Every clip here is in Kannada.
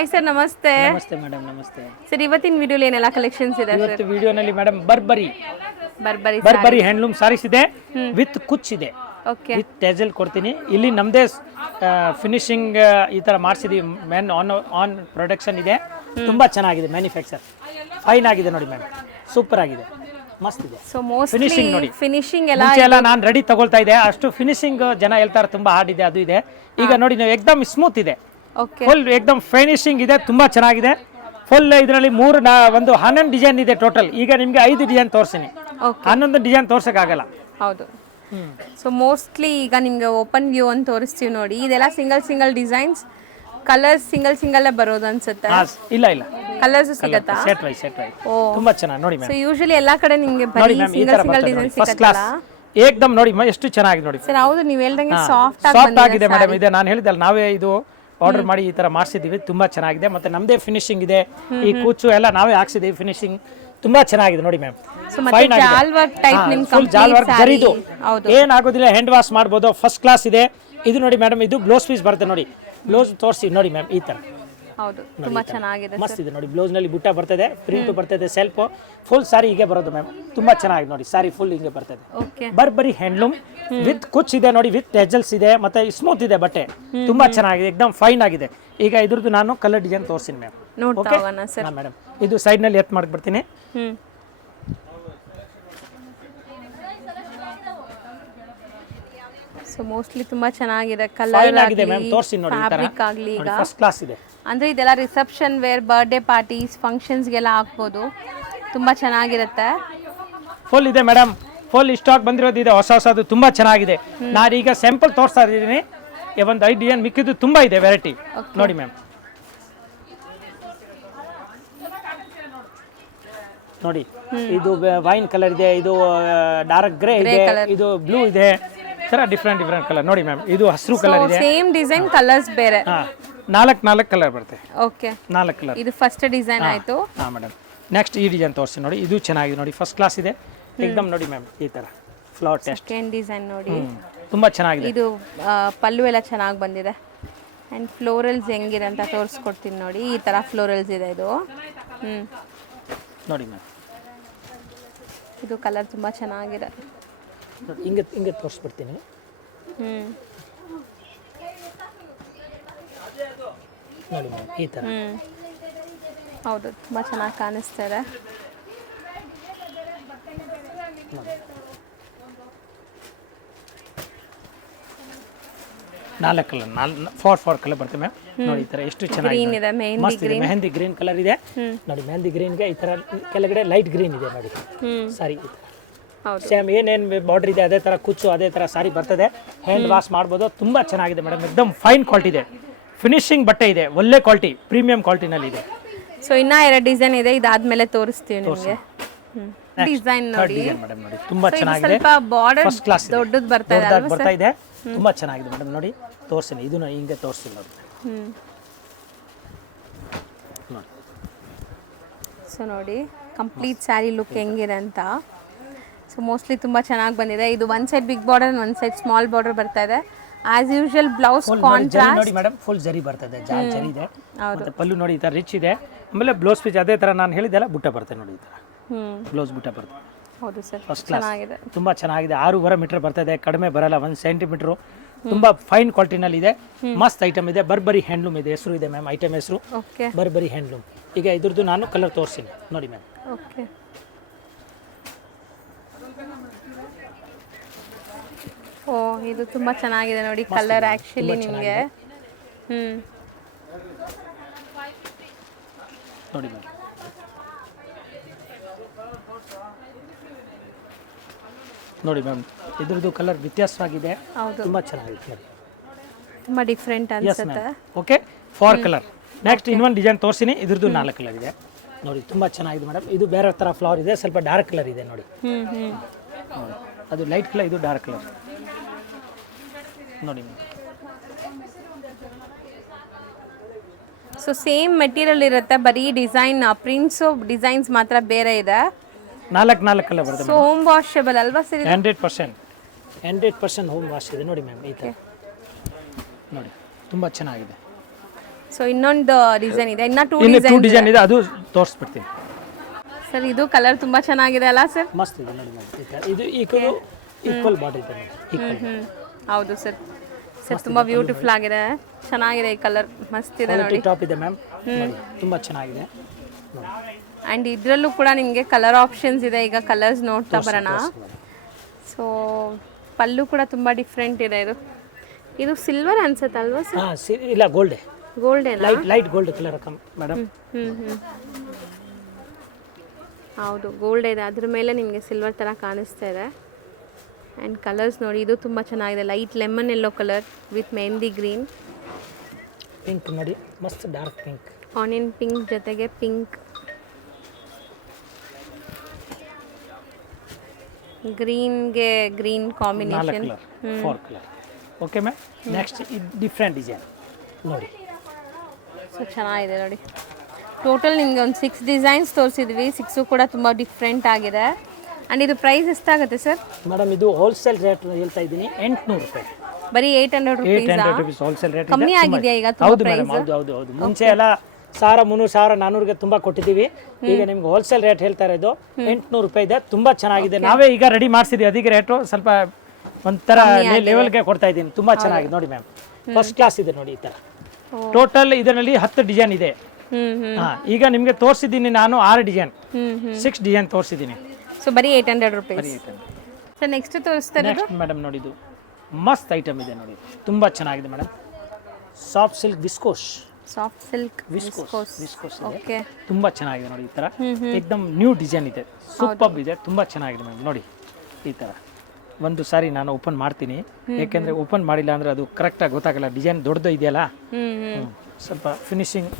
ಹಾಯ್ ಸರ್, ನಮಸ್ತೆ. ನಮಸ್ತೆ ಮೇಡಮ್, ನಮಸ್ತೆ ಸರ್, ಇವತ್ತಿನ ವಿಡಿಯೋಲಿ ಏನೆಲ್ಲ ಕಲೆಕ್ಷನ್ಸ್ ಇದೆ ಸರ್? ಇವತ್ತು ವಿಡಿಯೋನಲ್ಲಿ ಮೇಡಮ್ ಬರ್ಬರಿ ಬರ್ಬರಿ ಹ್ಯಾಂಡ್ಲೂಮ್ ಸಾರೀಸ್ ಇದೆ, ವಿತ್ ಕುಚ್ ಇದೆ, ಓಕೆ. ವಿತ್ ಟೆಜಲ್ ಕೊಡ್ತೀನಿ. ಇಲ್ಲಿ ನಮ್ಮದೇ ಫಿನಿಶಿಂಗ್ ಈ ಥರ ಮಾಡಿಸಿದೀವಿ. ಮೆನ್ ಆನ್ ಪ್ರೊಡಕ್ಷನ್ ಇದೆ, ತುಂಬಾ ಚೆನ್ನಾಗಿದೆ. ಮ್ಯಾನುಫ್ಯಾಕ್ಚರ್ ಫೈನ್ ಆಗಿದೆ ನೋಡಿ ಮ್ಯಾಮ್, ಸೂಪರ್ ಆಗಿದೆ, ಮಸ್ತ್ ಇದೆ. ಸೊ ಮೋಸ್ಟ್ಲಿ ಫಿನಿಶಿಂಗ್ ನೋಡಿ, ಫಿನಿಶಿಂಗ್ ಎಲ್ಲ ನಾನು ರೆಡಿ ತಗೊಳ್ತಾ ಇದೆ. ಅಷ್ಟು ಫಿನಿಶಿಂಗ್ ಜನ ಹೇಳ್ತಾರೆ ತುಂಬಾ ಹಾರ್ಡ್ ಇದೆ, ಅದು ಇದೆ. ಈಗ ನೋಡಿ ನೀವು ಎಕ್ದಮ್ ಸ್ಮೂತ್ ಇದೆ, ಓಕೆ. ಫುಲ್ ಎಕ್ದಮ್ ಫಿನಿಶಿಂಗ್ ಇದೆ, ತುಂಬಾ ಚೆನ್ನಾಗಿದೆ. ಫುಲ್ ಇದರಲ್ಲಿ ಒಂದು 11 ಡಿಸೈನ್ ಇದೆ ಟೋಟಲ್. ಈಗ ನಿಮಗೆ 5 ಡಿಸೈನ್ ತೋರಿಸ್ತೀನಿ, 11 ಡಿಸೈನ್ ತೋರ್ಸಕ್ಕಾಗಲ್ಲ. ಹೌದು. ಸೊ ಮೋಸ್ಟ್ಲಿ ಈಗ ನಿಮ್ಗೆ ಓಪನ್ ವ್ಯೂ ಅಂತ ತೋರಿಸ್ತೀವಿ ನೋಡಿ. ಇದೆಲ್ಲ ಸಿಂಗಲ್ ಡಿಸೈನ್ಸ್, ಕಲರ್ಸ್ ಸಿಂಗಲ್ ಬರೋದು ಅನ್ಸುತ್ತೆ. ಇಲ್ಲ ಕಲರ್ಸ್ ಸಿಗತ್ತಾ? ಸೆಟ್ ವೈಸ್ ತುಂಬಾ ಚೆನ್ನಾಗಿ ನೋಡಿ ಮ್ಯಾಮ್. ಸೊ ಯೂಶುವಲಿ ಎಲ್ಲಾ ಕಡೆ ನಿಮ್ಗೆ ನೋಡಿ ಮ್ಯಾಮ್, ಈ ತರ ಸಿಂಗಲ್ ಡಿಸೈನ್ ಫಸ್ಟ್ ಕ್ಲಾಸ್ ಏಕ್ದಮ್ ನೋಡಿ ಎಷ್ಟು ಚೆನ್ನಾಗಿದೆ ನೋಡಿ. ಸರ್ ಹೌದು, ನೀವು ಹೇಳ್ದಂಗೆ ಸಾಫ್ಟ್ ಆಗಿದೆ ಮೇಡಮ್. ಇದೆ ನಾನು ಹೇಳಿದಲ್ಲ, ನಾವೇ ಇದು ಆರ್ಡರ್ ಮಾಡಿ ಈ ತರ ಮಾಡಿಸಿದೀವಿ. ತುಂಬಾ ಚೆನ್ನಾಗಿದೆ, ಮತ್ತೆ ನಮ್ದೇ ಫಿನಿಶಿಂಗ್ ಇದೆ. ಈ ಕೂಚು ಎಲ್ಲ ನಾವೇ ಹಾಕ್ಸಿದೀವಿ, ಫಿನಿಶಿಂಗ್ ತುಂಬಾ ಚೆನ್ನಾಗಿದೆ ನೋಡಿ ಮ್ಯಾಮ್. ಜಾಲ್ ವರ್ಕ್ ಜರಿದು ಏನಾಗೋದಿಲ್ಲ, ಹ್ಯಾಂಡ್ ವಾಶ್ ಮಾಡ್ಬೋದು, ಫಸ್ಟ್ ಕ್ಲಾಸ್ ಇದೆ. ಇದು ನೋಡಿ ಮೇಡಮ್, ಇದು ಬ್ಲೌಸ್ ಪೀಸ್ ಬರುತ್ತೆ ನೋಡಿ. ಬ್ಲೌಸ್ ತೋರಿಸಿ ನೋಡಿ ಮ್ಯಾಮ್, ಈ ತರ ಹೌದು, ತುಂಬಾ ಚೆನ್ನಾಗಿದೆ, ಮಸ್ತ್ ಇದೆ ನೋಡಿ. ಬ್ಲೌಸ್ ನಲ್ಲಿ ಬುಟ್ಟ ಬರ್ತದೆ, ಪ್ರಿಂಟ್ ಬರ್ತದೆ, ಸೆಲ್ಫ್ ಫುಲ್ ಸಾರಿ ಹೀಗೆ ಬರೋದು ಮ್ಯಾಮ್. ತುಂಬಾ ಚೆನ್ನಾಗಿದೆ ನೋಡಿ, ಸಾರಿ ಫುಲ್ ಹಿಂಗೆ ಬರ್ತದೆ. ಬರ್ಬರಿ ಹ್ಯಾಂಡ್ಲೂಮ್ ವಿತ್ ಕುಚ್ ಇದೆ ನೋಡಿ, ವಿತ್ ಟೆಜಲ್ಸ್ ಇದೆ, ಮತ್ತೆ ಸ್ಮೂತ್ ಇದೆ ಬಟ್ಟೆ, ತುಂಬಾ ಚೆನ್ನಾಗಿದೆ, ಎಕ್ದಮ್ ಫೈನ್ ಆಗಿದೆ. ಈಗ ಇದ್ರದ್ದು ನಾನು ಕಲರ್ ಡಿಸೈನ್ ತೋರಿಸ್ತೀನಿ ಮ್ಯಾಮ್. ಓಕೆ ಮೇಡಮ್, ಇದು ಸೈಡ್ ನಲ್ಲಿ ಎತ್ ಮಾಡ್ಬಿಡ್ತೀನಿ. ಸೊ ಮೋಸ್ಟ್ಲಿ ತುಂಬಾ ಚೆನ್ನಾಗಿದೆ, ಕಲರ್ ಆಗಿದೆ ಮ್ಯಾಮ್, ತೋರಿಸ್ತೀನಿ ನೋಡಿ. ಫ್ಯಾಬ್ರಿಕ್ ಆಗಲಿ ಈಗ ಫಸ್ಟ್ ಕ್ಲಾಸ್ ಇದೆ ಅಂದ್ರೆ ಇದೆಲ್ಲ ರಿಸೆಪ್ಷನ್ ವೇರ್, ಬರ್ತ್ಡೇ ಪಾರ್ಟೀಸ್, ಫಂಕ್ಷನ್ಸ್ಗೆಲ್ಲ ಹಾಕ್ಬೋದು, ತುಂಬಾ ಚೆನ್ನಾಗಿರುತ್ತೆ. ಫುಲ್ ಇದೆ ಮೇಡಮ್, ಫುಲ್ ಸ್ಟಾಕ್ ಬಂದಿರೋದು ಇದೆ, ಹೊಸದು ತುಂಬಾ ಚೆನ್ನಾಗಿದೆ. ನಾನು ಈಗ ಸ್ಯಾಂಪಲ್ ತೋರಿಸ್ತಾ ಇದ್ದೀನಿ, ಒಂದು 5 ಡಿಸೈನ್ ಮಿಕ್ಕಿದ್ದು ತುಂಬಾ ಇದೆ ವೆರೈಟಿ ನೋಡಿ ಮ್ಯಾಮ್. ನೋಡಿ, ಇದು ವೈನ್ ಕಲರ್ ಇದೆ, ಇದು ಡಾರ್ಕ್ ಗ್ರೇ ಇದೆ, ಇದು ಬ್ಲೂ ಇದೆ, ತರ ಡಿಫ್ರೆಂಟ್ ಕಲರ್ ನೋಡಿ ಮ್ಯಾಮ್. ಇದು ಹಸಿರು ಕಲರ್ ಇದೆ, ಸೇಮ್ ಡಿಸೈನ್ ಕಲರ್ಸ್ ಬೇರೆ. 4 ಕಲರ್ ಬರುತ್ತೆ. Okay, 4 colour. ಇದು ಫಸ್ಟ್ ಡಿಸೈನ್ ಆಯ್ತು. ಹಾ ಮೇಡಮ್, ನೆಕ್ಸ್ಟ್ ಈ ಡಿಸೈನ್ ತೋರಿಸಿ ನೋಡಿ. ಇದು ಚೆನ್ನಾಗಿದೆ ನೋಡಿ, ಫಸ್ಟ್ ಕ್ಲಾಸ್ ಇದೆ ಎಕ್ದಮ್ ನೋಡಿ ಮ್ಯಾಮ್. ಈ ತರ ಫ್ಲವರ್ ಟೆಸ್ಟ್ ಸೆಕೆಂಡ್ ಡಿಸೈನ್ ನೋಡಿ, ತುಂಬಾ ಚೆನ್ನಾಗಿದೆ. ಇದು ಪಲ್ಲು ಎಲ್ಲ ಚೆನ್ನಾಗಿ ಬಂದಿದೆ. ಅಂಡ್ ಫ್ಲೋರಲ್ಸ್ ಹೆಂಗಿದೆ ಅಂತ ತೋರಿಸ್ಕೊಡ್ತೀನಿ ನೋಡಿ. ಈ ತರ ಫ್ಲೋರಲ್ಸ್ ಇದೆ ಇದು. ನೋಡಿ ಮ್ಯಾಮ್, ಇದು ಕಲರ್ ತುಂಬಾ ಚೆನ್ನಾಗಿದೆ. ಹಿಂಗೆ ತೋರಿಸ್ಬಿಡ್ತೀನಿ. ನೋಡಿ ಮ್ಯಾಮ್, ಈ ತರ ಹೌದು, ತುಂಬಾ ಚೆನ್ನಾಗಿ ಕಾಣಿಸ್ತಾ ಇದೆ. ನಾಲ್ಕು ಕಲರ್, 4 ಕಲರ್ ಬರುತ್ತೆ ಮ್ಯಾಮ್. ನೋಡಿ ಈ ತರ ಎಷ್ಟು ಚೆನ್ನಾಗಿದೆ, ಮಸ್ತ್ ಇದೆ. ಮೆಹಂದಿ ಗ್ರೀನ್ ಕಲರ್ ಇದೆ ನೋಡಿ. ಮೆಹಂದಿ ಗ್ರೀನ್ಗೆ ಈ ತರ ಕೆಳಗಡೆ ಲೈಟ್ ಗ್ರೀನ್ ಇದೆ ನೋಡಿ. ಸಾರಿ ಸೇಮ್ ಏನೇನ್ ಬಾರ್ಡರ್ ಇದೆ ಅದೇ ತರ ಕುಚ್ಚು, ಅದೇ ತರ ಸಾರಿ ಬರ್ತದೆ. ಹ್ಯಾಂಡ್ ವಾಶ್ ಮಾಡ್ಬೋದು, ತುಂಬಾ ಚೆನ್ನಾಗಿದೆ ಮೇಡಮ್. ಎಕ್ದಮ್ ಫೈನ್ ಕ್ವಾಲಿಟಿ ಇದೆ, ಫಿನಿಶಿಂಗ್ ಬಟ್ಟೆ ಇದೆ, ಒಳ್ಳೆ ಕ್ವಾಲಿಟಿ, ಪ್ರೀಮಿಯಂ ಕ್ವಾಲಿಟಿನಲ್ಲಿ ಇದೆ. ಸೊ ಇನ್ನ 2 ಡಿಸೈನ್ ಇದೆ, ಇದಾದ್ಮೇಲೆ ತೋರಿಸ್ತೀವಿ ನಿಮಗೆ. ಡಿಸೈನ್ ನೋಡಿ ಮೇಡಮ್, ನೋಡಿ ತುಂಬಾ ಚೆನ್ನಾಗಿದೆ. ಸ್ವಲ್ಪ ಬಾರ್ಡರ್ ಫಸ್ಟ್ ಕ್ಲಾಸ್ ದೊಡ್ಡದು ಬರ್ತಾ ಇದೆ, ತುಂಬಾ ಚೆನ್ನಾಗಿದೆ ಮೇಡಮ್. ನೋಡಿ ತೋರಿಸ್ತೀನಿ, ಇದು ಹಿಂಗೆ ತೋರಿಸ್ತೀನಿ ನೋಡಿ. ಸೊ ನೋಡಿ ಕಂಪ್ಲೀಟ್ ಸ್ಯಾರಿ ಲುಕ್ ಹೆಂಗಿದೆ ಅಂತ. ಸೊ ಮೋಸ್ಟ್ಲಿ ತುಂಬಾ ಚೆನ್ನಾಗಿ ಬಂದಿದೆ. ಇದು one side big border, one side small border ಬರ್ತಾ ಇದೆ. ಆಸ್ ಯೂಶುವಲ್ ಬ್ಲೌಸ್ ಕಾಂಟ್ರಾಸ್ಟ್ ನೋಡಿ ಮೇಡಮ್, ಫುಲ್ ಜರಿ ಬರ್ತದೆ, ಜರಿ ಇದೆ. ಮತ್ತೆ ಪಲ್ಲು ನೋಡಿ ಈ ತರ ರಿಚ್ ಇದೆ. ಆಮೇಲೆ ಬ್ಲೌಸ್ ಪೀಸ್ ಅದೇ ತರ ನಾನು ಹೇಳಿದೆಲ್ಲ ಬುಟ್ಟ ಬರ್ತದೆ ನೋಡಿ. ಈ ತರ ಬ್ಲೌಸ್ ಬುಟ್ಟ ಬರ್ತದೆ. ಹೌದು ಸರ್, ಫಸ್ಟ್ ಕ್ಲಾಸ್, ತುಂಬಾ ಚೆನ್ನಾಗಿದೆ. 6.5 ಮೀಟರ್ ಬರ್ತದೆ, ಕಡಿಮೆ ಬರಲ್ಲ, 1 ಸೆಂಟಿಮೀಟರ್. ತುಂಬಾ ಫೈನ್ ಕ್ವಾಲಿಟಿನಲ್ಲಿ ಇದೆ, ಮಸ್ತ್ ಐಟಮ್ ಇದೆ. ಬರ್ಬರಿ ಹ್ಯಾಂಡ್ಲೂಮ್ ಇದೆ, ಹೆಸರು ಇದೆ ಮ್ಯಾಮ್, ಐಟಮ್ ಹೆಸರು ಬರ್ಬರಿ ಹ್ಯಾಂಡ್ಲೂಮ್. ಈಗ ಇದ್ರದ್ದು ನಾನು ಕಲರ್ ತೋರಿಸ್ತೀನಿ ನೋಡಿ ಮ್ಯಾಮ್. ಓಕೆ, ಓ ಇದು ತುಂಬಾ ಚೆನ್ನಾಗಿದೆ ನೋಡಿ ಕಲರ್. ಆಕ್ಚುಲಿ ನಿಮಗೆ ನೋಡಿ ಮ್ಯಾಮ್, ನೋಡಿ ಮ್ಯಾಮ್, ಇದ್ರದ್ದು ಕಲರ್ ವ್ಯತ್ಯಾಸವಾಗಿದೆ, ತುಂಬಾ ಚೆನ್ನಾಗಿದೆ ನೋಡಿ, ತುಂಬಾ ಡಿಫ್ರೆಂಟ್ ಅನ್ಸುತ್ತೆ. Okay, 4 colour. ನೆಕ್ಸ್ಟ್ ಇನ್ನೊಂದು ಡಿಸೈನ್ ತೋರಿಸ್ತೀನಿ, ಇದ್ರದ್ದು 4 ಕಲರ್ ಇದೆ ನೋಡಿ. ತುಂಬಾ ಚೆನ್ನಾಗಿದೆ ಮೇಡಮ್. ಇದು ಬೇರೆ ತರ ಫ್ಲವರ್ ಇದೆ, ಸ್ವಲ್ಪ ಡಾರ್ಕ್ ಕಲರ್ ಇದೆ ನೋಡಿ. ಅದು ಲೈಟ್ ಕಲರ್, ಇದು ಡಾರ್ಕ್ ಕಲರ್ ನೋಡಿ ಮ್ಯಾಮ್. ಸೊ ಸೇಮ್ ಮೆಟೀರಿಯಲ್ ಇರುತ್ತೆ, ಬರೀ ಡಿಸೈನ್ ಪ್ರಿಂಟ್ಸ್ ಡಿಸೈನ್ಸ್ ಮಾತ್ರ ಬೇರೆ ಇದೆ. 4 ಕಲರ್ ಬರುತ್ತೆ. ಸೊ ಹೋಮ್ ವಾಷಬಲ್ ಅಲ್ವಾ ಸರ್? 100% ಹೋಮ್ ವಾಶ್ ಇದೆ ನೋಡಿ ಮ್ಯಾಮ್. ಈ ಥರ ನೋಡಿ, ತುಂಬ ಚೆನ್ನಾಗಿದೆ. ಸೊ ಇನ್ನೊಂದು ಡಿಸೈನ್ ಇದೆ, ಇನ್ನ ಟೂ ಇನ್ನು ಟೂ ಡಿಸೈನ್ ಡಿಸೈನ್ ಇದೆ, ಅದು ತೋರಿಸ್ಬಿಡ್ತೀನಿ. ಸರ್. ಇದು ಕಲರ್ ತುಂಬಾ ಚೆನ್ನಾಗಿದೆ ಅಲ್ಲ ಸರ್? ಮಸ್ತ್ ಇದೆ ನೋಡಿ ಮ್ಯಾಮ್. ಇದು ಈಕ್ವಲ್ ಬಾರ್ಡರ್ ಇದೆ ಈಕ್ವಲ್. ಹೌದು ಸರ್. ಸರ್ ತುಂಬಾ ಬ್ಯೂಟಿಫುಲ್ ಆಗಿದೆ, ಚೆನ್ನಾಗಿದೆ ಈ ಕಲರ್, ಮಸ್ತ್ ಇದೆ ನೋಡಿ. ಟಾಪ್ ಇದೆ ಮ್ಯಾಮ್, ತುಂಬಾ ಚೆನ್ನಾಗಿದೆ. ಆ್ಯಂಡ್ ಇದರಲ್ಲೂ ಕೂಡ ನಿಮಗೆ ಕಲರ್ ಆಪ್ಷನ್ಸ್ ಇದೆ. ಈಗ ಕಲರ್ಸ್ ನೋಡ್ತಾ ಬರೋಣ. ಸೊ ಪಲ್ಲು ಕೂಡ ತುಂಬ ಡಿಫ್ರೆಂಟ್ ಇದೆ. ಇದು ಸಿಲ್ವರ್ ಅನ್ಸುತ್ತೆ ಅಲ್ವಾ ಸರ್? ಹಾಂ, ಇಲ್ಲ ಗೋಲ್ಡ್, ಗೋಲ್ಡೇನಾ? Light gold colour madam. ಹೌದು, ಗೋಲ್ಡ್ ಇದೆ, ಅದ್ರ ಮೇಲೆ ನಿಮಗೆ ಸಿಲ್ವರ್ ಥರ ಕಾಣಿಸ್ತಾ ಇದೆ. ಆ್ಯಂಡ್ ಕಲರ್ಸ್ ನೋಡಿ, ಇದು ತುಂಬ ಚೆನ್ನಾಗಿದೆ. Light lemon yellow colour with mehndi green, pink ನೋಡಿ, ಮಸ್ತ್ ಡಾರ್ಕ್ ಪಿಂಕ್, ಆನಿಯನ್ ಪಿಂಕ್ ಜೊತೆಗೆ ಪಿಂಕ್, ಗ್ರೀನ್ಗೆ green combination, 4 colour. Okay ma'am, next different design ನೋಡಿ. ಸೊ ಚೆನ್ನಾಗಿದೆ ನೋಡಿ. ಟೋಟಲ್ ನಿಮಗೆ ಒಂದು 6 ಡಿಸೈನ್ಸ್ ತೋರಿಸಿದ್ವಿ. 6 ಕೂಡ ತುಂಬ ಡಿಫ್ರೆಂಟ್ ಆಗಿದೆ. ಆ್ಯಂಡ್ ಇದು ಪ್ರೈಸ್ ಎಷ್ಟಾಗುತ್ತೆ ಸರ್? ಮೇಡಮ್ ಇದು ಹೋಲ್ಸೇಲ್ ರೇಟ್ ಹೇಳ್ತಾ ಇದ್ದೀನಿ, 800 ರೂಪಾಯಿ. ಬರೀ 800 ರುಪೀಸ್ ಹೋಲ್ಸೇಲ್ ರೇಟ್. ಕಮ್ಮಿ ಆಗಿದೆಯಾ ಈಗ? ಹೌದು ಮೇಡಮ್, ಹೌದು. ಮುಂಚೆ ಎಲ್ಲ 1000, 300, 400ಗೆ ತುಂಬ ಕೊಟ್ಟಿದ್ದೀವಿ. ಈಗ ನಿಮ್ಗೆ ಹೋಲ್ಸೇಲ್ ರೇಟ್ ಹೇಳ್ತಾ ಇರೋದು 800 ರೂಪಾಯಿ ಇದೆ. ತುಂಬಾ ಚೆನ್ನಾಗಿದೆ. ನಾವೇ ಈಗ ರೆಡಿ ಮಾಡಿಸಿದ್ವಿ, ಅದಕ್ಕೆ ರೇಟು ಸ್ವಲ್ಪ ಒಂಥರ ಲೆವೆಲ್ಗೆ ಕೊಡ್ತಾ ಇದ್ದೀನಿ. ತುಂಬಾ ಚೆನ್ನಾಗಿದೆ ನೋಡಿ ಮ್ಯಾಮ್, ಫಸ್ಟ್ ಕ್ಲಾಸ್ ಇದೆ ನೋಡಿ. ಈ ಥರ ಟೋಟಲ್ ಇದರಲ್ಲಿ 10 ಡಿಸೈನ್ ಇದೆ. ಈಗ ನಿಮಗೆ ತೋರಿಸಿದ್ದೀನಿ ನಾನು 6 ಡಿಸೈನ್, 6 ಡಿಸೈನ್ ತೋರಿಸಿದ್ದೀನಿ. ಸೊ ಬರೀ 800 ರುಪೀಸ್. ಸರ್ ನೆಕ್ಸ್ಟ್ ತೋರಿಸ್ತಾರೆ ಮೇಡಮ್ ನೋಡಿ, ಇದು ಮಸ್ತ್ ಐಟಮ್ ಇದೆ ನೋಡಿ, ತುಂಬಾ ಚೆನ್ನಾಗಿದೆ madam. Soft silk viscose, soft silk viscose okay, ತುಂಬಾ ಚೆನ್ನಾಗಿದೆ ನೋಡಿ. ಈ ತರ ಏಕದಮ್ ನ್ಯೂ ಡಿಸೈನ್ ಇದೆ, ಸೂಪರ್ ಇದೆ, ತುಂಬಾ ಚೆನ್ನಾಗಿದೆ ಮೇಡಮ್ ನೋಡಿ. ಈ ತರ ಒಂದು ಸಾರಿ ನಾನು ಓಪನ್ ಮಾಡ್ತೀನಿ, ಯಾಕೆಂದ್ರೆ ಓಪನ್ ಮಾಡಿಲ್ಲ ಅಂದ್ರೆ ಅದು ಕರೆಕ್ಟಾಗಿ ಗೊತ್ತಾಗಲ್ಲ. ಡಿಸೈನ್ ದೊಡ್ಡದು ಇದೆಯಲ್ಲ, ಸ್ವಲ್ಪ ಫಿನಿಶಿಂಗ್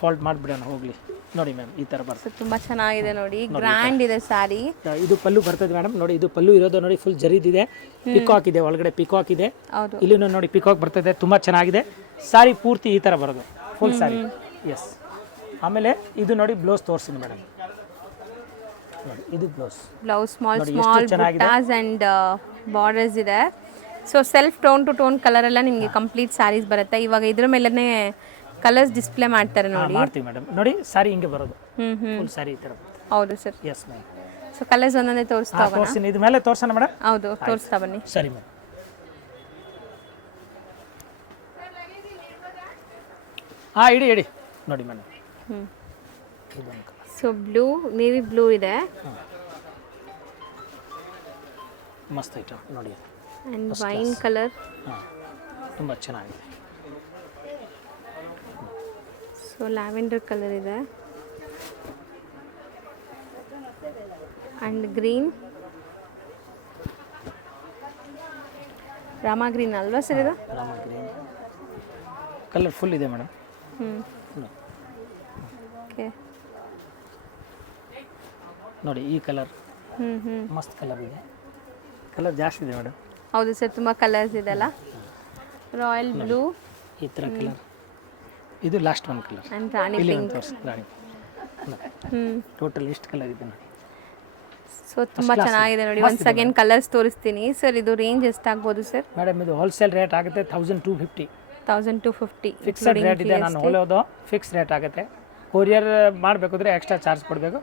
ಫಾಲ್ಟ್ ಮಾಡಿಬಿಡೋಣ ಹೋಗ್ಲಿ. ನೋಡಿ ಮ್ಯಾಮ್, ಈ ತರ ಬರ್ತದೆ, ತುಂಬಾ ಚೆನ್ನಾಗಿದೆ ನೋಡಿ, ಗ್ರ್ಯಾಂಡ್ ಇದೆ ಸಾರಿ. ಇದು ಪಲ್ಲು ಬರ್ತದೆ ಮೇಡಮ್ ನೋಡಿ. ಇದು ಪಲ್ಲು ಇರೋದು ನೋಡಿ, ಫುಲ್ ಜರಿದಿದೆ, ಪಿಕಾಕ್ ಇದೆ ಒಳಗಡೆ, ಪಿಕಾಕ್ ಇದೆ. ಇಲ್ಲಿ ನೋಡಿ ಪಿಕಾಕ್ ಬರ್ತದೆ, ತುಂಬಾ ಚೆನ್ನಾಗಿದೆ. ಸಾರಿ ಪೂರ್ತಿ ಈ ತರ ಬರೋದು, ಫುಲ್ ಸಾರಿ. ಎಸ್. ಆಮೇಲೆ ಇದು ನೋಡಿ ಬ್ಲೌಸ್ ತೋರಿಸ್ತೀನಿ ಮೇಡಮ್ ನೋಡಿ. ಇದು blouse small buttas and borders ಇದೆ. So self tone to tone colour ಎಲ್ಲ ನಿಮಗೆ ಕಂಪ್ಲೀಟ್ ಸ್ಯಾರೀಸ್ ಬರುತ್ತೆ. ಇವಾಗ ಇದ್ರ ಮೇಲೆನೇ ಕಲರ್ಸ್ ಡಿಸ್ಪ್ಲೇ ಮಾಡ್ತಾರೆ ನೋಡಿ. ಮಾಡ್ತೀವಿ ಮೇಡಮ್ ನೋಡಿ. ಸಾರಿ ಹಿಂಗೆ ಬರೋದು, ಫುಲ್ ಸಾರಿ ಈ ತರ. ಹೌದು sir. Yes ma'am. So colours ಒಂದೊಂದೇ ತೋರಿಸ್ತಾ ತೋರಿಸ್ತೀನಿ. ಇದು ಮೇಲೆ ತೋರ್ಸೋಣ ಮೇಡಮ್? ಹೌದು, ತೋರಿಸ್ತಾ ಬನ್ನಿ. ಸರಿ ಮೇಡಮ್. ಇಡಿ ನೋಡಿ madam. So blue, navy blue ಇದೆ, ಮಸ್ತ್ ಐಟಮ್ ನೋಡಿ. ಅಂಡ್ ವೈನ್ ಕಲರ್, ತುಂಬಾ ಚೆನ್ನಾಗಿದೆ. ಸೊ ಲ್ಯಾವೆಂಡರ್ ಕಲರ್ ಇದೆ, ಅಂಡ್ ಗ್ರೀನ್, ರಾಮಾ ಗ್ರೀನ್ ಅಲ್ವಾ ಸರ್ ಇದು? ರಾಮಾ ಗ್ರೀನ್ ಕಲರ್ ಫುಲ್ ಇದೆ ಮೇಡಮ್. ಓಕೆ ನೋಡಿ, ಈ ಕಲರ್ ಮಸ್ತ್ ಕಲರ್ ಇದೆ, ಕಲರ್ ಜಾಸ್ತಿ ಇದೆ ಮೇಡಮ್. ಹೌದು ಸರ್, ತುಂಬ ಕಲರ್ಸ್ ಇದೆಲ್ಲ. ರಾಯಲ್ ಬ್ಲೂ, ಈ ಥರ ಕಲರ್. ಇದು last one colour. And Rani pink. Rani total ಎಷ್ಟು ಕಲರ್ ಇದೆ ನೋಡಿ. ಸೊ ತುಂಬ ಚೆನ್ನಾಗಿದೆ ನೋಡಿ. ಒನ್ಸ್ ಅಗೇನ್ ಕಲರ್ಸ್ ತೋರಿಸ್ತೀನಿ ಸರ್. ಇದು ರೇಂಜ್ ಎಷ್ಟಾಗ್ಬೋದು ಸರ್? ಮೇಡಮ್ ಇದು ಹೋಲ್ಸೇಲ್ ರೇಟ್ ಆಗುತ್ತೆ 1250. 1250 ಫಿಕ್ಸ್ಡ್ ರೇಟ್ ಇದೆ. ನಾನು ಹೇಳೋದು ಫಿಕ್ಸ್ ರೇಟ್ ಆಗುತ್ತೆ. ಕೊರಿಯರ್ ಮಾಡಬೇಕಾದ್ರೆ ಎಕ್ಸ್ಟ್ರಾ ಚಾರ್ಜ್ ಕೊಡಬೇಕು.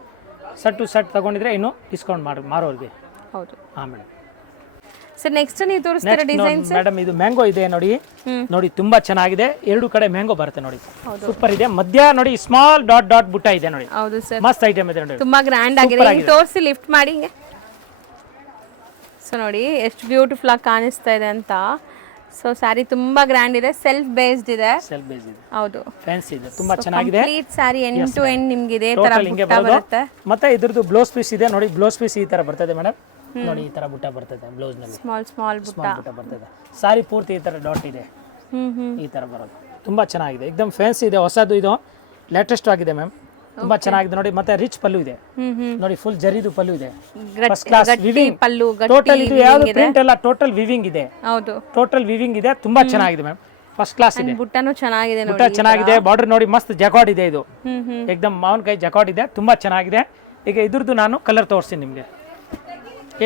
ಸೆಟ್ ಟು ಸೆಟ್ ತಗೊಂಡಿದ್ರೆ ಇನ್ನೂ ಡಿಸ್ಕೌಂಟ್ ಮಾರೋರಿಗೆ. ಹೌದು. ಹಾಂ ಮೇಡಮ್. ಸರ್ ನೆಕ್ಸ್ಟ್ ನೀವು ತೋರಿಸ್ತೀರಾ ಡಿಸೈನ್ ಸರ್? ಮೇಡಮ್ ಇದು ಮ್ಯಾಂಗೋ ಇದೆ ನೋಡಿ. ನೋಡಿ ತುಂಬಾ ಚೆನ್ನಾಗಿದೆ. ಎರಡು ಕಡೆ ಮ್ಯಾಂಗೋ ಬರುತ್ತೆ ನೋಡಿ, ಸೂಪರ್ ಇದೆ. ಮಧ್ಯ ನೋಡಿ ಸ್ಮಾಲ್ ಡಾಟ್ ಬುಟ್ಟ ಇದೆ ನೋಡಿ. ಹೌದು ಸರ್, ಮಸ್ತ್ ಐಟಮ್ ಇದೆ ನೋಡಿ, ತುಂಬಾ ಗ್ರ್ಯಾಂಡ್ ಆಗಿದೆ. ತೋರಿಸಿ ಲಿಫ್ಟ್ ಮಾಡಿ ಹಿಂಗೆ. ಸೊ ನೋಡಿ ಎಷ್ಟು ಬ್ಯೂಟಿಫುಲ್ ಆಗಿ ಕಾಣಿಸ್ತಾ ಇದೆ ಅಂತ. ಸೊ ಸ್ಯಾರಿ ತುಂಬಾ ಗ್ರ್ಯಾಂಡ್ ಇದೆ, ಸೆಲ್ಫ್ ಬೇಸ್ಡ್ ಇದೆ. ಹೌದು, ಫ್ಯಾನ್ಸಿ ಇದೆ, ತುಂಬಾ ಚೆನ್ನಾಗಿದೆ. Complete sari end to end ನಿಮಗೆ ಇದೇ ತರ ಬುಟ್ಟ ಬರುತ್ತೆ. ಮತ್ತೆ ಇದ್ರದ್ದು ಬ್ಲೌಸ್ ಪೀಸ್ ಇದೆ ನೋಡಿ. ಬ್ಲೌಸ್ ಪೀಸ್ ಈ ತರ ಬರ್ತದೆ ಮೇಡಮ್ ನೋಡಿ. ಈ ತರ ಬುಟ್ಟ ಬರ್ತದೆ ಬ್ಲೌಸ್ ನಲ್ಲಿ, ಸ್ಮಾಲ್ ಬುಟ್ಟ ಬರ್ತದೆ. ಸಾರಿ ಪೂರ್ತಿ ಈ ತರ ಡಾಟ್ ಇದೆ, ಈ ತರ ಬರೋದು. ತುಂಬಾ ಚೆನ್ನಾಗಿದೆ, ಏಕದಮ್ ಫ್ಯಾನ್ಸಿ ಇದೆ. ಹೊಸದು, ಇದು ಲೇಟೆಸ್ಟ್ ಆಗಿದೆ ಮ್ಯಾಮ್. ತುಂಬಾ ಚೆನ್ನಾಗಿದೆ ನೋಡಿ. ಮತ್ತೆ ರಿಚ್ ಪಲ್ಲು ಇದೆ ನೋಡಿ, ಫುಲ್ ಜರಿದು ಪಲ್ಲು ಇದೆ, ಫಸ್ಟ್ ಕ್ಲಾಸ್ ವಿವಿಂಗ್ ಪಲ್ಲು. ಟೋಟಲ್ ಇದು ಯಾವುದು ಪ್ರಿಂಟ್ ಎಲ್ಲ ಟೋಟಲ್ ವಿವಿಂಗ್ ಇದೆ. ಹೌದು, ಟೋಟಲ್ ವಿವಿಂಗ್ ಇದೆ. ತುಂಬಾ ಚೆನ್ನಾಗಿದೆ ಮ್ಯಾಮ್, ಫಸ್ಟ್ ಕ್ಲಾಸ್ ಇದೆ. ಬುಟ್ಟನು ಚೆನ್ನಾಗಿದೆ ನೋಡಿ, ಬುಟ್ಟ ಚೆನ್ನಾಗಿದೆ. ಬಾರ್ಡರ್ ನೋಡಿ ಮಸ್ತ್ ಜಕಾಟ್ ಇದೆ. ಇದು ಏಕದಮ್ ಮಾವಿನ ಕೈ ಜಕಾಟ್ ಇದೆ, ತುಂಬಾ ಚೆನ್ನಾಗಿದೆ. ಈಗ ಇದ್ರದ್ದು ನಾನು ಕಲರ್ ತೋರಿಸ್ತೀನಿ ನಿಮಗೆ.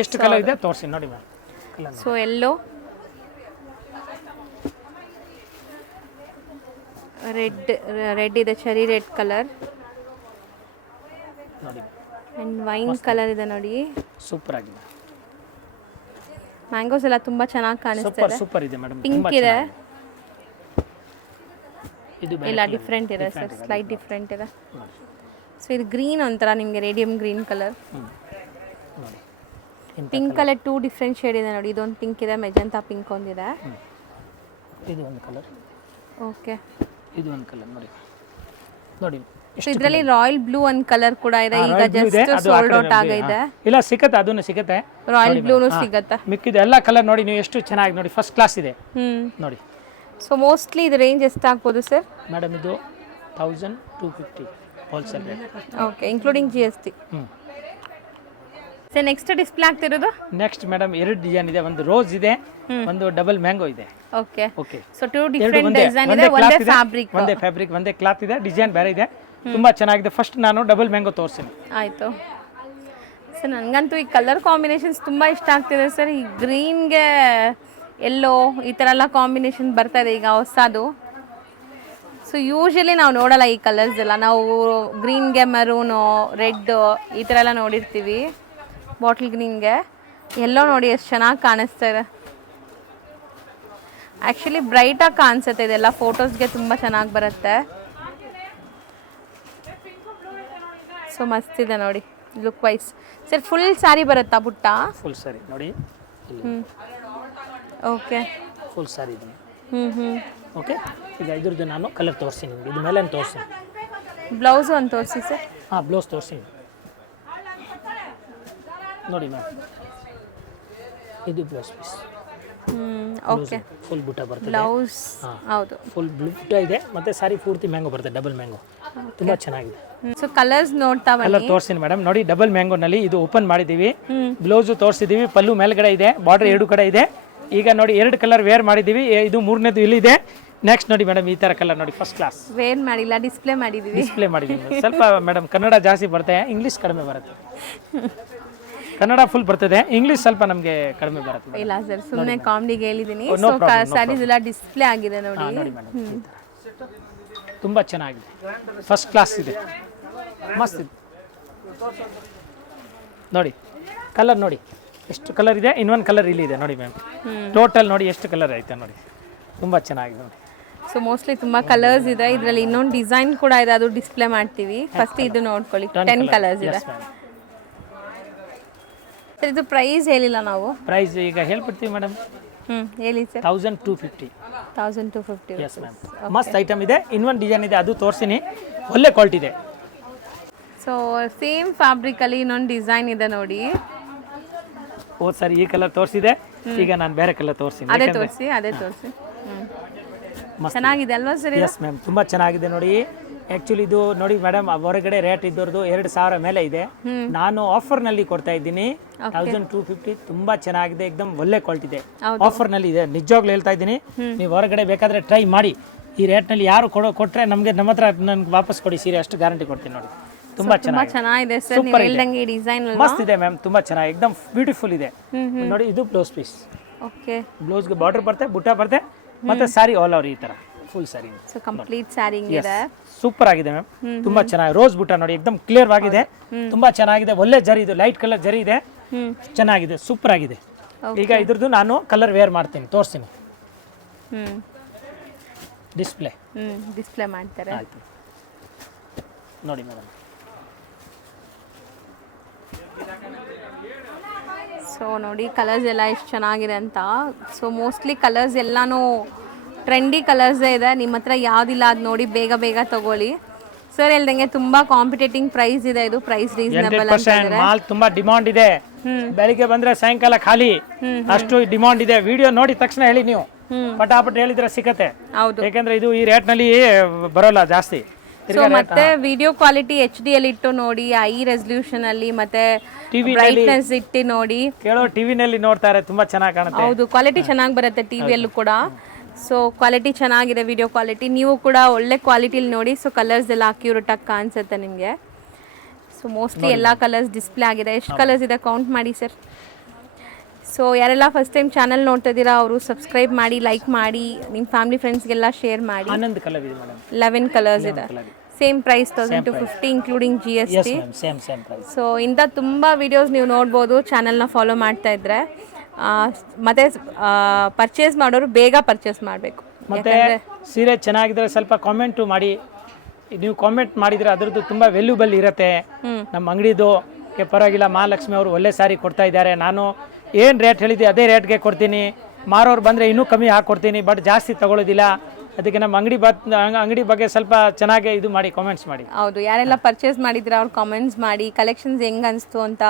ಎಷ್ಟು ಕಲರ್ ಇದೆ ತೋರಿಸಿ ನೋಡಿ ಮ್ಯಾಮ್. ಸೊ ಎಲ್ಲೋ, ರೆಡ್ ಇದೆ, ಚೆರಿ ರೆಡ್ ಕಲರ್ ನೋಡಿ ಆ್ಯಂಡ್ ವೈನ್ ಕಲರ್ ಇದೆ ನೋಡಿ. ಸೂಪರ್ ಆಗಿದೆ. ಮ್ಯಾಂಗೋಸ್ ಎಲ್ಲ ತುಂಬ ಚೆನ್ನಾಗಿ ಕಾಣಿಸ್ತಾ ಸೂಪರ್ ಇದೆ. ಸೂಪರ್ ಇದೆ ಮೇಡಮ್. ಪಿಂಕ್ ಇದೆ, ಇದು ಇಲ್ಲ ಡಿಫ್ರೆಂಟ್ ಇದೆ ಸರ್, ಸ್ಲೈಟ್ ಡಿಫ್ರೆಂಟ್ ಇದೆ. ಸೊ ಇದು ಗ್ರೀನ್ ಒಂಥರ ನಿಮಗೆ ರೇಡಿಯಂ ಗ್ರೀನ್ ಕಲರ್. ನೋಡಿ ಪಿಂಕ್ ಕಲರ್ 2 ಡಿಫ್ರೆಂಟ್ ಶೇಡ್ ಇದೆ ನೋಡಿ. ಇದೊಂದು ಪಿಂಕ್ ಇದೆ, ಮೆಜೆಂಟಾ ಪಿಂಕ್ ಒಂದಿದೆ. ಇದು ಒಂದು ಕಲರ್, ಓಕೆ. ಇದು ಒಂದು ಕಲರ್ ನೋಡಿ. ನೋಡಿ ಸೊ ಇದರಲ್ಲಿ ರಾಯಲ್ ಬ್ಲೂ ಒಂದು ಕಲರ್ ಕೂಡ ಇದೆ, ಈಗ ಜಸ್ಟ್ ಸೋಲ್ಡ್ ಔಟ್ ಆಗಿದೆ. ಇಲ್ಲ ಸಿಗುತ್ತೆ, ಅದನ್ನು ಸಿಗುತ್ತೆ. ರಾಯಲ್ ಬ್ಲೂನು ಸಿಗುತ್ತೆ. ಮಿಕ್ಕಿದ ಎಲ್ಲ ಕಲರ್ ನೋಡಿ ನೀವು ಎಷ್ಟು ಚೆನ್ನಾಗಿ ನೋಡಿ, ಫಸ್ಟ್ ಕ್ಲಾಸ್ ಇದೆ ನೋಡಿ. ಸೊ ಮೋಸ್ಟ್ಲಿ ಇದು ರೇಂಜ್ ಎಷ್ಟಾಗ್ಬೋದು ಸರ್? ಮೇಡಮ್ ಇದು 1250 wholesale rate. Okay, including GST. Sir next display ಆಗ್ತಿರೋದು? ನೆಕ್ಸ್ಟ್ ಮೇಡಮ್ 2 ಡಿಸೈನ್ ಇದೆ, ಒಂದು ರೋಸ್ ಇದೆ, ಒಂದು ಡಬಲ್ ಮ್ಯಾಂಗೋ ಇದೆ. Okay okay. So 2 different design ಇದೆ, ಒಂದೇ ಫ್ಯಾಬ್ರಿಕ್. ಒಂದೇ ಫ್ಯಾಬ್ರಿಕ್, ಒಂದೇ ಕ್ಲಾತ್ ಇದೆ, ಡಿಸೈನ್ ಬೇರೆ ಇದೆ, ತುಂಬಾ ಚೆನ್ನಾಗಿದೆ. ಫಸ್ಟ್ ನಾನು ಡಬಲ್ ಮ್ಯಾಂಗೋ ತೋರಿಸ್ತೀನಿ. ಆಯಿತು ಸರ್. ನನಗಂತೂ ಈ ಕಲರ್ ಕಾಂಬಿನೇಷನ್ಸ್ ತುಂಬ ಇಷ್ಟ ಆಗ್ತಿದೆ ಸರ್. ಈ ಗ್ರೀನ್ಗೆ ಎಲ್ಲೋ ಈ ಥರ ಎಲ್ಲ ಕಾಂಬಿನೇಷನ್ ಬರ್ತಾ ಇದೆ ಈಗ ಹೊಸದು. ಸೊ ಯೂಶಲಿ ನಾವು ನೋಡಲ್ಲ ಈ ಕಲರ್ಸ್ ಎಲ್ಲ. ನಾವು ಗ್ರೀನ್ಗೆ ಮರೂನು, ರೆಡ್ ಈ ಥರ ಎಲ್ಲ ನೋಡಿರ್ತೀವಿ. ಬಾಟಲ್ ಗ್ರೀನ್ಗೆ ಎಲ್ಲೋ ನೋಡಿ ಎಷ್ಟು ಚೆನ್ನಾಗಿ ಕಾಣಿಸ್ತಾ ಇದೆ. ಆ್ಯಕ್ಚುಲಿ ಬ್ರೈಟಾಗಿ ಕಾಣಿಸುತ್ತೆ ಇದೆಲ್ಲ, ಫೋಟೋಸ್ಗೆ ತುಂಬ ಚೆನ್ನಾಗಿ ಬರುತ್ತೆ. ಸೊ ಮಸ್ತ್ ಇದೆ ನೋಡಿ look wise. Sir full sari ಬರುತ್ತಾ ಪುಟ್ಟ? ಫುಲ್ ಸ್ಯಾರಿ ನೋಡಿ. ಓಕೆ, ಫುಲ್ ಸ್ಯಾರಿ ಇದೆ. ಓಕೆ. ಈಗ ಇದ್ರದ್ದು ನಾನು ಕಲರ್ ತೋರಿಸ್ತೀನಿ ನಿಮಗೆ, ಇದು ಮೇಲೆ ತೋರಿಸ್ತೀನಿ. ಬ್ಲೌಸ್ ಒಂದು ತೋರಿಸಿ ಸರ್. ಹಾಂ, ಬ್ಲೌಸ್ ತೋರಿಸ್ತೀನಿ ನೋಡಿ ಮ್ಯಾಮ್. ಇದು ಬ್ಲೌಸ್ ಪೀಸ್. ಓಕೆ, ಫುಲ್ ಬುಟ್ಟ ಬರ್ತದೆ ಬ್ಲೌಸ್. ಹೌದು, ಫುಲ್ ಬುಟ್ಟ ಇದೆ, ಮತ್ತೆ ಸಾರಿ ಪೂರ್ತಿ ಮ್ಯಾಂಗೋ ಬರುತ್ತೆ, ಡಬಲ್ ಮ್ಯಾಂಗೋ. ತುಂಬಾ ಚೆನ್ನಾಗಿದೆ. ಸೊ ಕಲರ್ಸ್ ನೋಡ್ತಾ ಬನ್ನಿ. ಕಲರ್ ತೋರಿಸ್ತೀನಿ ಮೇಡಮ್ ನೋಡಿ. ಡಬಲ್ ಮ್ಯಾಂಗೋನಲ್ಲಿ ಇದು ಓಪನ್ ಮಾಡಿದ್ದೀವಿ, ಬ್ಲೌಸ್ ತೋರಿಸಿದ್ದೀವಿ, ಪಲ್ಲು ಮೇಲ್ಗಡೆ ಇದೆ, ಬಾರ್ಡರ್ 2 ಕಡೆ ಇದೆ. ಈಗ ನೋಡಿ 2 ಕಲರ್ ವೇರ್ ಮಾಡಿದ್ದೀವಿ, ಇದು 3ನೇದು ಇಲ್ಲಿದೆ. ನೆಕ್ಸ್ಟ್ ನೋಡಿ ಮೇಡಮ್, ಈ ಥರ ಕಲರ್ ನೋಡಿ, ಫಸ್ಟ್ ಕ್ಲಾಸ್. ವೇರ್ ಮಾಡಿಲ್ಲ, ಡಿಸ್ಪ್ಲೇ ಮಾಡಿದ್ದೀವಿ. ಡಿಸ್ಪ್ಲೇ ಮಾಡಿದ್ದೀವಿ. ಸ್ವಲ್ಪ ಮೇಡಮ್ ಕನ್ನಡ ಜಾಸ್ತಿ ಬರುತ್ತೆ, ಇಂಗ್ಲೀಷ್ ಕಡಿಮೆ ಬರುತ್ತೆ. ಕನ್ನಡ ಫುಲ್ ಬರ್ತದೆ, ಇಂಗ್ಲೀಷ್ ಸ್ವಲ್ಪ ನಮಗೆ ಕಡಿಮೆ ಬರುತ್ತೆ. ಇಲ್ಲ ಸರ್, ಸುಮ್ಮನೆ ಕಾಮಿಡಿಗೆ ಹೇಳಿದ್ದೀನಿ. ಸೊ ಸ್ಯಾರೀಸ್ ಎಲ್ಲ ಡಿಸ್ಪ್ಲೇ ಆಗಿದೆ ನೋಡಿ. ನೋಡಿ ಮೇಡಮ್, ತುಂಬ ಚೆನ್ನಾಗಿದೆ, ಫಸ್ಟ್ ಕ್ಲಾಸ್ ಇದೆ, ಮಸ್ತ್ ಇದೆ ನೋಡಿ. ಕಲರ್ ನೋಡಿ ಎಷ್ಟು ಕಲರ್ ಇದೆ, ಇನ್ನೊಂದು ಕಲರ್ ಇಲ್ಲಿ ಇದೆ ನೋಡಿ ಮ್ಯಾಮ್. ಟೋಟಲ್ ನೋಡಿ ಎಷ್ಟು ಕಲರ್ ಐತೆ ನೋಡಿ, ತುಂಬ ಚೆನ್ನಾಗಿದೆ ನೋಡಿ. ಸೊ ಮೋಸ್ಟ್ಲಿ ತುಂಬ ಕಲರ್ಸ್ ಇದೆ ಇದರಲ್ಲಿ. ಇನ್ನೊಂದು ಡಿಸೈನ್ ಕೂಡ ಇದೆ, ಅದು ಡಿಸ್ಪ್ಲೇ ಮಾಡ್ತೀವಿ. ಫಸ್ಟ್ ಇದು ನೋಡ್ಕೊಳ್ಳಿ, 10 ಕಲರ್ಸ್ ಇದೆ. ಇದು ಪ್ರೈಸ್ ಹೇಳಿಲ್ಲ ನಾವು. ಪ್ರೈಸ್ ಈಗ ಹೇಳ್ಬಿಡ್ತೀವಿ ಮೇಡಮ್. ಹೇಳಿ ಸರ್. 1250. 1250. ಎಸ್ ಮ್ಯಾಮ್, ಮಸ್ತ್ ಐಟಮ್ ಇದೆ. ಇನ್ನೊಂದು ಡಿಸೈನ್ ಇದೆ, ಅದು ತೋರಿಸ್ತೀನಿ, ಒಳ್ಳೆ ಕ್ವಾಲಿಟಿ ಇದೆ. ಸೊ ಸೇಮ್ ಫ್ಯಾಬ್ರಿಕಲ್ಲಿ ಇನ್ನೊಂದು ಡಿಸೈನ್ ಇದೆ ನೋಡಿ. ಹೋದ್ ಸರಿ ಈ ಕಲರ್ ತೋರಿಸಿದೆ, ಈಗ ನಾನು ಬೇರೆ ಕಲರ್ ತೋರಿಸ್ತೀನಿ. ಅದೇ ತೋರಿಸಿ. ಚೆನ್ನಾಗಿದೆ ಅಲ್ವಾ ಸರ್? ಎಸ್ ಮ್ಯಾಮ್, ತುಂಬ ಚೆನ್ನಾಗಿದೆ ನೋಡಿ. ಆ್ಯಕ್ಚುಲಿ ಇದು ನೋಡಿ ಮೇಡಮ್, ಹೊರಗಡೆ ರೇಟ್ ಇದ್ದವ್ರದ್ದು 2,000 ಮೇಲೆ ಇದೆ. ನಾನು ಆಫರ್ನಲ್ಲಿ ಕೊಡ್ತಾ ಇದ್ದೀನಿ 1250. ತುಂಬ ಚೆನ್ನಾಗಿದೆ, ಎಕ್ದಮ್ ಒಳ್ಳೆ ಕ್ವಾಲಿಟಿ ಇದೆ, ಆಫರ್ನಲ್ಲಿ ಇದೆ. ನಿಜವಾಗ್ಲೂ ಹೇಳ್ತಾ ಇದ್ದೀನಿ, ನೀವು ಹೊರಗಡೆ ಬೇಕಾದರೆ ಟ್ರೈ ಮಾಡಿ. ಈ ರೇಟ್ನಲ್ಲಿ ಯಾರು ಕೊಟ್ಟರೆ ನಮಗೆ ನಮ್ಮ ಹತ್ರ ನನಗೆ ವಾಪಸ್ ಕೊಡಿ ಸೀರೆ, ಅಷ್ಟು ಗ್ಯಾರಂಟಿ ಕೊಡ್ತೀನಿ ನೋಡಿ. ತುಂಬ ಚೆನ್ನಾಗಿದೆ ಸರ್, ನೀವು ಹೇಳ್ದಂಗೆ ಈ ಡಿಸೈನ್ ಮಸ್ತ್ ಇದೆ ಮ್ಯಾಮ್, ತುಂಬ ಚೆನ್ನಾಗಿ, ಎಕ್ದಮ್ ಬ್ಯೂಟಿಫುಲ್ ಇದೆ ನೋಡಿ. ಇದು ಬ್ಲೌಸ್ ಪೀಸ್. ಓಕೆ, ಬ್ಲೌಸ್ಗೆ ಬಾರ್ಡರ್ ಬರುತ್ತೆ, ಬುಟ್ಟ ಬರುತ್ತೆ, ಮತ್ತೆ ಸಾರಿ ಆಲ್ ಓವರ್ ಈ ಥರ ಫುಲ್ ಸಾರಿ. ಸೊ ಕಂಪ್ಲೀಟ್ ಸಾರಿ ಇದೆ. ಸೂಪರ್ ಆಗಿದೆ ಮ್ಯಾಮ್, ತುಂಬಾ ಚೆನ್ನಾಗಿ. ರೋಸ್ ಬುಟ್ಟ ನೋಡಿ, ಎಕ್ದಮ್ ಕ್ಲಿಯರ್ ಆಗಿದೆ, ತುಂಬಾ ಚೆನ್ನಾಗಿದೆ. ಒಳ್ಳೆ ಜರಿ, ಇದು ಲೈಟ್ ಕಲರ್ ಜರಿ ಇದೆ, ಚೆನ್ನಾಗಿದೆ, ಸೂಪರ್ ಆಗಿದೆ. ಈಗ ಇದ್ರದ್ದು ನಾನು ಕಲರ್ ವೇರ್ ಮಾಡ್ತೀನಿ, ತೋರಿಸ್ತೀನಿ. ಡಿಸ್ಪ್ಲೇ ಮಾಡ್ತಾರೆ. ಆಯ್ತು ನೋಡಿ ಮೇಡಮ್. ಸೊ ನೋಡಿ ಕಲರ್ಸ್ ಎಲ್ಲ ಎಷ್ಟು ಚೆನ್ನಾಗಿದೆ ಅಂತ. ಸೊ ಮೋಸ್ಟ್ಲಿ ಕಲರ್ಸ್ ಎಲ್ಲಾನು ಟ್ರೆಂಡಿ ಕಲರ್ಸೇ ಇದೆ. ನಿಮ್ಮ ಹತ್ರ ಯಾವುದಿಲ್ಲ ಅದು ನೋಡಿ ಬೇಗ ಬೇಗ ತಗೊಳ್ಳಿ. ಸರ್ ಹೇಳ್ದಂಗೆ ತುಂಬಾ ಕಾಂಪಿಟೇಟಿಂಗ್ ಪ್ರೈಸ್ ಇದೆ, ಇದು ಪ್ರೈಸ್ ರೀಸನಬಲ್ ಅಂತ. ಮಾಲ್ ತುಂಬಾ ಡಿಮಾಂಡ್ ಇದೆ, ಬೆಳಿಗ್ಗೆ ಬಂದ್ರೆ ಸಾಯಂಕಾಲ ಖಾಲಿ, ಅಷ್ಟು ಡಿಮಾಂಡ್ ಇದೆ. ವಿಡಿಯೋ ನೋಡಿ ತಕ್ಷಣ ಹೇಳಿ, ನೀವು ಪಟಾಪಟ್ ಹೇಳಿದ್ರೆ ಸಿಕ್ಕತ್ತೆ. ಹೌದು, ಯಾಕಂದ್ರೆ ಇದು ಈ ರೇಟ್ ನಲ್ಲಿ ಬರೋಲ್ಲ ಜಾಸ್ತಿ. ಸೊ ಮತ್ತೆ ವಿಡಿಯೋ ಕ್ವಾಲಿಟಿ HD ಅಲ್ಲಿ ಇಟ್ಟು ನೋಡಿ, ಐ ರೆಸಲ್ಯೂಷನ್ ಅಲ್ಲಿ, ಮತ್ತೆ ಬ್ರೈಟ್ನೆಸ್ ಇಟ್ಟು ನೋಡಿ. ಕೇಳೋ ಟಿವಿನಲ್ಲಿ ನೋಡ್ತಾರೆ, ತುಂಬಾ ಚೆನ್ನಾಗಿ ಕಾಣುತ್ತೆ. ಹೌದು, ಕ್ವಾಲಿಟಿ ಚೆನ್ನಾಗಿ ಬರುತ್ತೆ ಟಿವಿಯಲ್ಲೂ ಕೂಡ. ಸೊ ಕ್ವಾಲಿಟಿ ಚೆನ್ನಾಗಿದೆ, ವಿಡಿಯೋ ಕ್ವಾಲಿಟಿ. ನೀವು ಕೂಡ ಒಳ್ಳೆ ಕ್ವಾಲಿಟಿಲಿ ನೋಡಿ. ಸೊ ಕಲರ್ಸ್ ಎಲ್ಲ ಅಕ್ಯೂರೇಟ್ ಆಗಿ ಕಾಣಿಸುತ್ತೆ ನಿಮಗೆ. ಸೊ ಮೋಸ್ಟ್ಲಿ ಎಲ್ಲ ಕಲರ್ಸ್ ಡಿಸ್ಪ್ಲೇ ಆಗಿದೆ. ಎಷ್ಟು ಕಲರ್ಸ್ ಇದೆ ಕೌಂಟ್ ಮಾಡಿ ಸರ್. ಸೊ ಯಾರೆಲ್ಲ ಫಸ್ಟ್ ಟೈಮ್ ಚಾನಲ್ ನೋಡ್ತಾ ಇದ್ದೀರಾ ಅವರು ಸಬ್ಸ್ಕ್ರೈಬ್ ಮಾಡಿ, ಲೈಕ್ ಮಾಡಿ, ನಿಮ್ಮ ಫ್ಯಾಮಿಲಿ ಫ್ರೆಂಡ್ಸ್ಗೆಲ್ಲ ಶೇರ್ ಮಾಡಿ. 11 ಕಲರ್ ಇದೆ ಮೇಡಮ್. 11 ಕಲರ್ಸ್ ಇದೆ. Same price 1250 including GST. Same price. So ಇಂಥ ತುಂಬ ವಿಡಿಯೋಸ್ ನೀವು ನೋಡ್ಬೋದು ಚಾನಲ್ನ ಫಾಲೋ ಮಾಡ್ತಾ ಇದ್ರೆ. ಮತ್ತು ಪರ್ಚೇಸ್ ಮಾಡೋರು ಬೇಗ ಪರ್ಚೇಸ್ ಮಾಡಬೇಕು. ಮತ್ತು ಸೀರೆ ಚೆನ್ನಾಗಿದ್ರೆ ಸ್ವಲ್ಪ ಕಾಮೆಂಟು ಮಾಡಿ. ನೀವು ಕಾಮೆಂಟ್ ಮಾಡಿದರೆ ಅದರದ್ದು ತುಂಬ ವ್ಯಾಲ್ಯೂಬಲ್ ಇರುತ್ತೆ. ನಮ್ಮ ಅಂಗಡಿದು ಪರವಾಗಿಲ್ಲ, ಮಹಾಲಕ್ಷ್ಮಿ ಅವರು ಒಳ್ಳೆ ಸಾರಿ ಕೊಡ್ತಾ ಇದ್ದಾರೆ. ನಾನು ಏನು ರೇಟ್ ಹೇಳಿದ್ದೆ ಅದೇ ರೇಟ್ಗೆ ಕೊಡ್ತೀನಿ. ಮಾರೋರು ಬಂದರೆ ಇನ್ನೂ ಕಮ್ಮಿ ಹಾಕ್ಕೊಡ್ತೀನಿ, ಬಟ್ ಜಾಸ್ತಿ ತಗೊಳ್ಳೋದಿಲ್ಲ. ಅದಕ್ಕೆ ನಮ್ಮ ಅಂಗಡಿ ಬಗ್ಗೆ ಸ್ವಲ್ಪ ಚೆನ್ನಾಗಿ ಇದು ಮಾಡಿ, ಕಾಮೆಂಟ್ಸ್ ಮಾಡಿ. ಹೌದು, ಯಾರೆಲ್ಲ ಪರ್ಚೇಸ್ ಮಾಡಿದ್ರೆ ಅವ್ರು ಕಾಮೆಂಟ್ಸ್ ಮಾಡಿ, ಕಲೆಕ್ಷನ್ಸ್ ಹೆಂಗೆ ಅನಿಸ್ತು ಅಂತ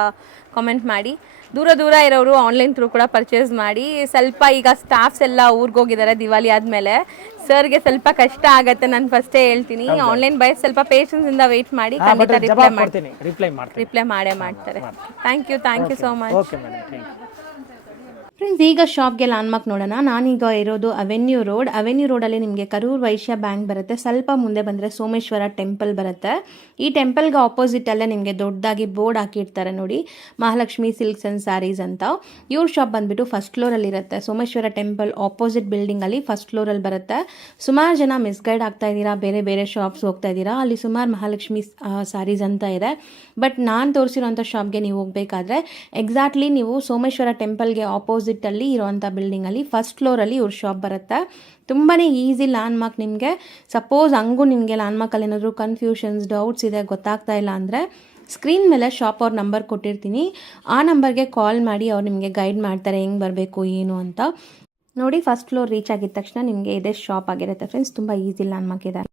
ಕಾಮೆಂಟ್ ಮಾಡಿ. ದೂರ ಇರೋರು ಆನ್ಲೈನ್ ಥ್ರೂ ಕೂಡ ಪರ್ಚೇಸ್ ಮಾಡಿ. ಸ್ವಲ್ಪ ಈಗ ಸ್ಟಾಫ್ಸ್ ಎಲ್ಲ ಊರಿಗೆ ಹೋಗಿದ್ದಾರೆ ದಿವಾಲಿ ಆದಮೇಲೆ, ಸರ್ಗೆ ಸ್ವಲ್ಪ ಕಷ್ಟ ಆಗತ್ತೆ. ನಾನು ಫಸ್ಟೇ ಹೇಳ್ತೀನಿ, ಆನ್ಲೈನ್ ಬೈ ಸ್ವಲ್ಪ ಪೇಷನ್ಸಿಂದ ವೆಯ್ಟ್ ಮಾಡಿ, ಖಂಡಿತ ರಿಪ್ಲೈ ಮಾಡೇ ಮಾಡ್ತಾರೆ. Thank you so much. Okay madam, thank you. Friends, ಈಗ ಶಾಪ್ಗೆ ಲ್ಯಾಂಡ್ಮಾರ್ಕ್ ನೋಡೋಣ. ನಾನೀಗ ಇರೋದು ಅವೆನ್ಯೂ ರೋಡಲ್ಲಿ ನಿಮಗೆ ಕರೂರ್ ವೈಶ್ಯ ಬ್ಯಾಂಕ್ ಬರುತ್ತೆ. ಸ್ವಲ್ಪ ಮುಂದೆ ಬಂದರೆ ಸೋಮೇಶ್ವರ ಟೆಂಪಲ್ ಬರುತ್ತೆ. ಈ ಟೆಂಪಲ್ಗೆ ಆಪೋಸಿಟಲ್ಲೇ ನಿಮಗೆ ದೊಡ್ಡದಾಗಿ ಬೋರ್ಡ್ ಹಾಕಿರ್ತಾರೆ ನೋಡಿ, ಮಹಾಲಕ್ಷ್ಮಿ ಸಿಲ್ಕ್ಸ್ ಆ್ಯಂಡ್ ಸ್ಯಾರೀಸ್ ಅಂತ. ಇವ್ರ ಶಾಪ್ ಬಂದುಬಿಟ್ಟು ಫಸ್ಟ್ ಫ್ಲೋರಲ್ಲಿ ಇರುತ್ತೆ. ಸೋಮೇಶ್ವರ ಟೆಂಪಲ್ ಆಪೋಸಿಟ್ ಬಿಲ್ಡಿಂಗಲ್ಲಿ ಫಸ್ಟ್ ಫ್ಲೋರಲ್ಲಿ ಬರುತ್ತೆ. ಸುಮಾರು ಜನ ಮಿಸ್ಗೈಡ್ ಆಗ್ತಾ ಇದ್ದೀರಾ, ಬೇರೆ ಶಾಪ್ಸ್ ಹೋಗ್ತಾ ಇದ್ದೀರಾ. ಅಲ್ಲಿ ಸುಮಾರು ಮಹಾಲಕ್ಷ್ಮಿ ಸ್ಯಾರೀಸ್ ಅಂತ ಇದೆ. ಬಟ್ ನಾನು ತೋರಿಸಿರೋಂಥ ಶಾಪ್ಗೆ ನೀವು ಹೋಗಬೇಕಾದ್ರೆ ಎಕ್ಸಾಕ್ಟ್ಲಿ ನೀವು ಸೋಮೇಶ್ವರ ಟೆಂಪಲ್ಗೆ ಆಪೋಸಿಟಲ್ಲಿ ಇರೋವಂಥ ಬಿಲ್ಡಿಂಗಲ್ಲಿ ಫಸ್ಟ್ ಫ್ಲೋರಲ್ಲಿ ಇವ್ರ ಶಾಪ್ ಬರುತ್ತೆ. ತುಂಬಾ ಈಸಿ ಲ್ಯಾಂಡ್ಮಾರ್ಕ್. ನಿಮಗೆ ಸಪೋಸ್ ಹಂಗೂ ನಿಮಗೆ ಲ್ಯಾಂಡ್ಮಾರ್ಕಲ್ಲಿ ಏನಾದರೂ ಕನ್ಫ್ಯೂಷನ್ಸ್, ಡೌಟ್ಸ್ ಇದೆ, ಗೊತ್ತಾಗ್ತಾ ಇಲ್ಲ ಅಂದರೆ ಸ್ಕ್ರೀನ್ ಮೇಲೆ ಶಾಪ್ ಅವ್ರ ನಂಬರ್ ಕೊಟ್ಟಿರ್ತೀನಿ. ಆ ನಂಬರ್ಗೆ ಕಾಲ್ ಮಾಡಿ, ಅವ್ರು ನಿಮಗೆ ಗೈಡ್ ಮಾಡ್ತಾರೆ ಹೆಂಗೆ ಬರಬೇಕು ಏನು ಅಂತ. ನೋಡಿ, ಫಸ್ಟ್ ಫ್ಲೋರ್ ರೀಚ್ ಆಗಿದ ತಕ್ಷಣ ನಿಮಗೆ ಇದೇ ಶಾಪ್ ಆಗಿರುತ್ತೆ ಫ್ರೆಂಡ್ಸ್. ತುಂಬ ಈಸಿ ಲ್ಯಾಂಡ್ಮಾರ್ಕ್ ಇದೆ.